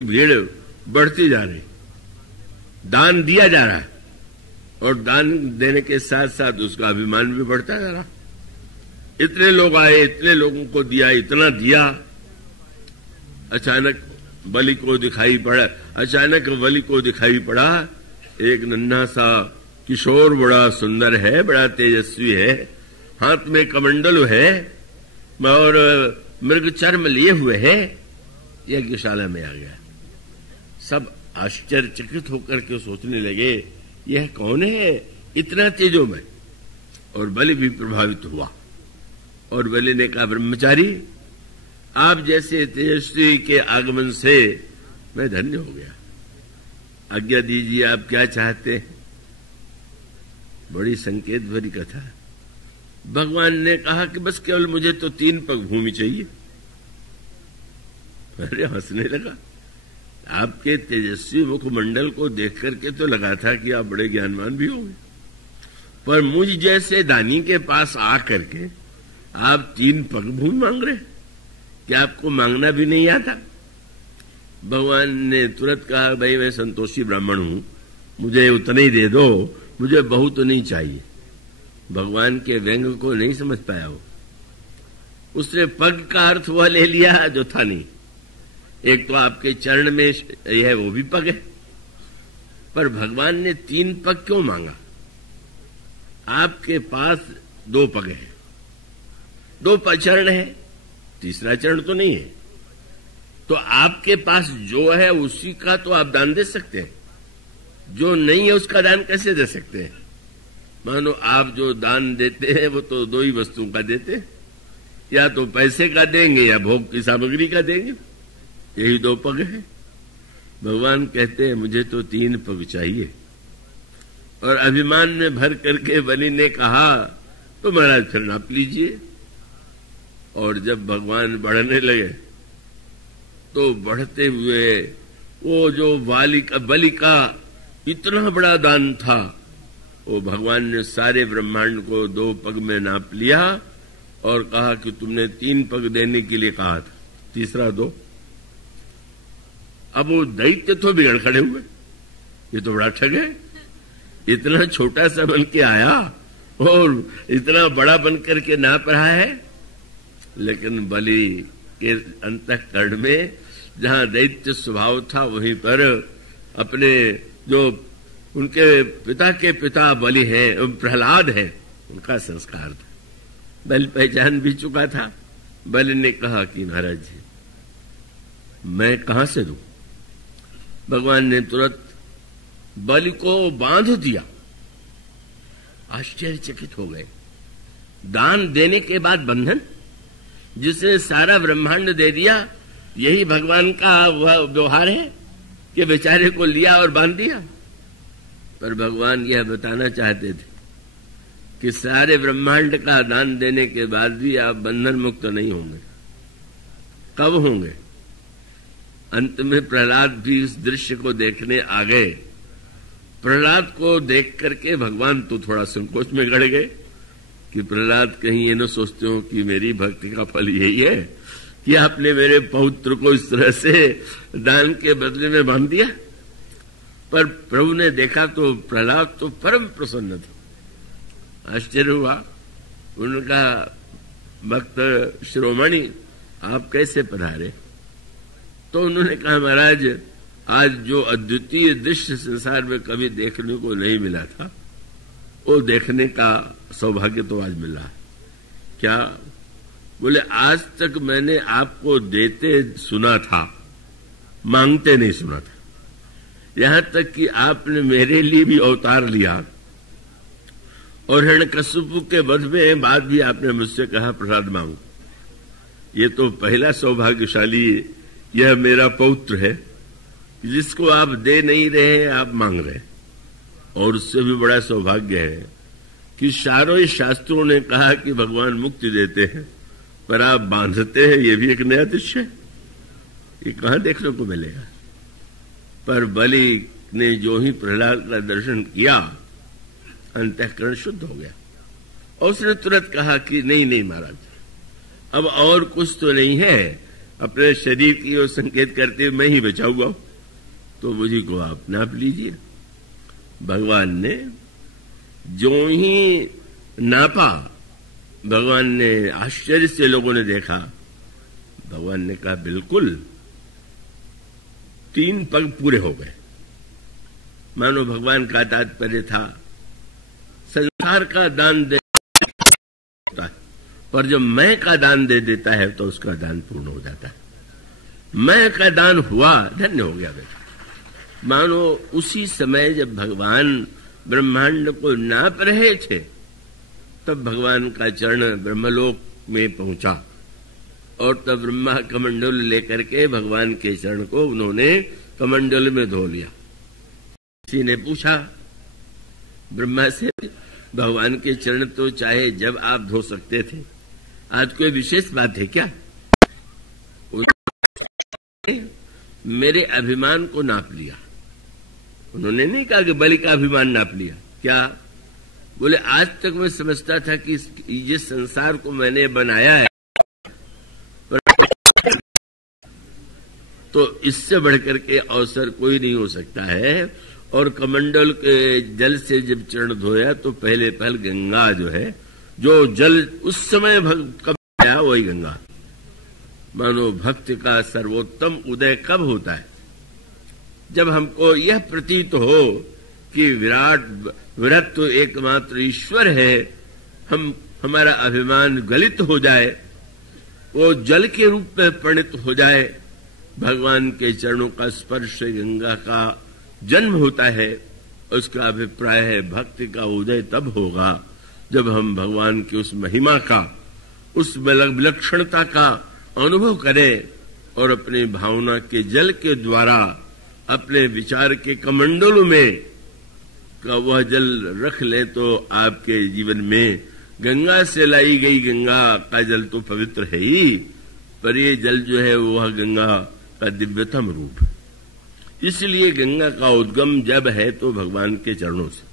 भीड़ बढ़ती जा रही, दान दिया जा रहा है और दान देने के साथ साथ उसका अभिमान भी बढ़ता जा रहा। इतने लोग आए, इतने लोगों को दिया, इतना दिया, अचानक बलि को दिखाई पड़ा एक नन्हा सा किशोर, बड़ा सुंदर है, बड़ा तेजस्वी है, हाथ में कमंडल है और मृग चर्म लिए हुए है, यज्ञशाला में आ गया। सब आश्चर्यचकित होकर के सोचने लगे यह कौन है इतना तेजो में। और बलि भी प्रभावित हुआ और बलि ने कहा, ब्रह्मचारी आप जैसे तेजस्वी के आगमन से मैं धन्य हो गया, आज्ञा दीजिए आप क्या चाहते हैं। बड़ी संकेत भरी कथा। भगवान ने कहा कि बस केवल मुझे तो 3 पग भूमि चाहिए। अरे हंसने लगा। आपके तेजस्वी मुखमंडल को देख करके तो लगा था कि आप बड़े ज्ञानवान भी होंगे, पर मुझ जैसे दानी के पास आकर के आप 3 पग भूमि मांग रहे, क्या आपको मांगना भी नहीं आता। भगवान ने तुरंत कहा, भाई मैं संतोषी ब्राह्मण हूं, मुझे उतना ही दे दो, मुझे बहुत नहीं चाहिए। भगवान के व्यंग को नहीं समझ पाया वो। उसने पग का अर्थ वह ले लिया जो था नहीं। एक तो आपके चरण में यह वो भी पग है, पर भगवान ने 3 पग क्यों मांगा। आपके पास 2 पग है, 2 चरण है, तीसरा चरण तो नहीं है, तो आपके पास जो है उसी का तो आप दान दे सकते हैं, जो नहीं है उसका दान कैसे दे सकते हैं। मानो आप जो दान देते हैं वो तो 2 ही वस्तुओं का देते हैं, या तो पैसे का देंगे या भोग की सामग्री का देंगे, यही 2 पग है। भगवान कहते हैं मुझे तो 3 पग चाहिए। और अभिमान में भर करके बलि ने कहा, तो महाराज फिर नाप लीजिए। और जब भगवान बढ़ने लगे तो बढ़ते हुए वो जो बलि का इतना बड़ा दान था, वो भगवान ने सारे ब्रह्मांड को 2 पग में नाप लिया और कहा कि तुमने 3 पग देने के लिए कहा था, तीसरा दो। अब वो दैत्य तो बिगड़ खड़े हुए, ये तो बड़ा ठग है, इतना छोटा सा बन के आया और इतना बड़ा बन करके नाप रहा है। लेकिन बलि के अंतःकरण में जहां दैत्य स्वभाव था, वहीं पर अपने जो उनके पिता के पिता बलि हैं, प्रहलाद हैं, उनका संस्कार था। बलि पहचान भी चुका था। बलि ने कहा कि महाराज जी मैं कहां से दूं। भगवान ने तुरंत बलि को बांध दिया। आश्चर्यचकित हो गए। दान देने के बाद बंधन, जिसने सारा ब्रह्मांड दे दिया, यही भगवान का व्यवहार है कि बेचारे को लिया और बांध दिया। पर भगवान यह बताना चाहते थे कि सारे ब्रह्मांड का दान देने के बाद भी आप बंधन मुक्त नहीं होंगे। कब होंगे। अंत में प्रहलाद भी इस दृश्य को देखने आ गए। प्रहलाद को देख करके भगवान तो थोड़ा संकोच में गड़ गए कि प्रहलाद कहीं ये न सोचते हो कि मेरी भक्ति का फल यही है कि आपने मेरे पौत्र को इस तरह से दान के बदले में बांध दिया। पर प्रभु ने देखा तो प्रहलाद तो परम प्रसन्न था। आश्चर्य हुआ। उनका भक्त शिरोमणि आप कैसे पधारे। तो उन्होंने कहा, महाराज आज जो अद्वितीय दृश्य संसार में कभी देखने को नहीं मिला था, वो देखने का सौभाग्य तो आज मिला है। क्या। बोले आज तक मैंने आपको देते सुना था, मांगते नहीं सुना था। यहां तक कि आपने मेरे लिए भी अवतार लिया और हिरण्यकश्यप के वध में बाद भी आपने मुझसे कहा प्रसाद मांगो। ये तो पहला सौभाग्यशाली यह मेरा पौत्र है जिसको आप दे नहीं रहे, आप मांग रहे। और उससे भी बड़ा सौभाग्य है कि सारों शास्त्रों ने कहा कि भगवान मुक्ति देते हैं, पर आप बांधते हैं। ये भी एक नया दृश्य है, ये कहां देखने को मिलेगा। पर बलि ने जो ही प्रहलाद का दर्शन किया, अंतःकरण शुद्ध हो गया और उसने तुरंत कहा कि नहीं महाराज, अब और कुछ तो नहीं है, अपने शरीर की ओर संकेत करते हुए मैं ही बचा हुआ हूं, तो मुझे को आप नाप लीजिए। भगवान ने जो ही नापा, भगवान ने आश्चर्य से लोगों ने देखा, भगवान ने कहा बिल्कुल 3 पग पूरे हो गए। मानो भगवान का तात्पर्य था संसार का दान दे होता है, पर जब मैं का दान दे देता है तो उसका दान पूर्ण हो जाता है। मैं का दान हुआ, धन्य हो गया बेटा। मानो उसी समय जब भगवान ब्रह्मांड को नाप रहे थे, तब भगवान का चरण ब्रह्मलोक में पहुंचा और तब ब्रह्मा कमंडल लेकर के भगवान के चरण को उन्होंने कमंडल में धो लिया। किसी ने पूछा ब्रह्मा से, भगवान के चरण तो चाहे जब आप धो सकते थे, आज कोई विशेष बात है क्या? मेरे अभिमान को नाप लिया। उन्होंने नहीं कहा कि बलि का अभिमान नाप लिया। क्या बोले? आज तक मैं समझता था कि जिस संसार को मैंने बनाया है, तो इससे बढ़कर के अवसर कोई नहीं हो सकता है। और कमंडल के जल से जब चरण धोया तो पहले गंगा जो है, जो जल उस समय कब आया वही गंगा। मानो भक्ति का सर्वोत्तम उदय कब होता है? जब हमको यह प्रतीत हो कि विराट तो एकमात्र ईश्वर है, हमारा अभिमान गलित हो जाए, वो जल के रूप में परिणत हो जाए। भगवान के चरणों का स्पर्श गंगा का जन्म होता है। उसका अभिप्राय है भक्ति का उदय तब होगा जब हम भगवान की उस महिमा का, उस विलक्षणता का अनुभव करें और अपनी भावना के जल के द्वारा अपने विचार के कमंडलों में का वह जल रख ले, तो आपके जीवन में गंगा से लाई गई गंगा का जल तो पवित्र है ही, पर ये जल जो है वह गंगा का दिव्यतम रूप। इसलिए गंगा का उद्गम जब है तो भगवान के चरणों से।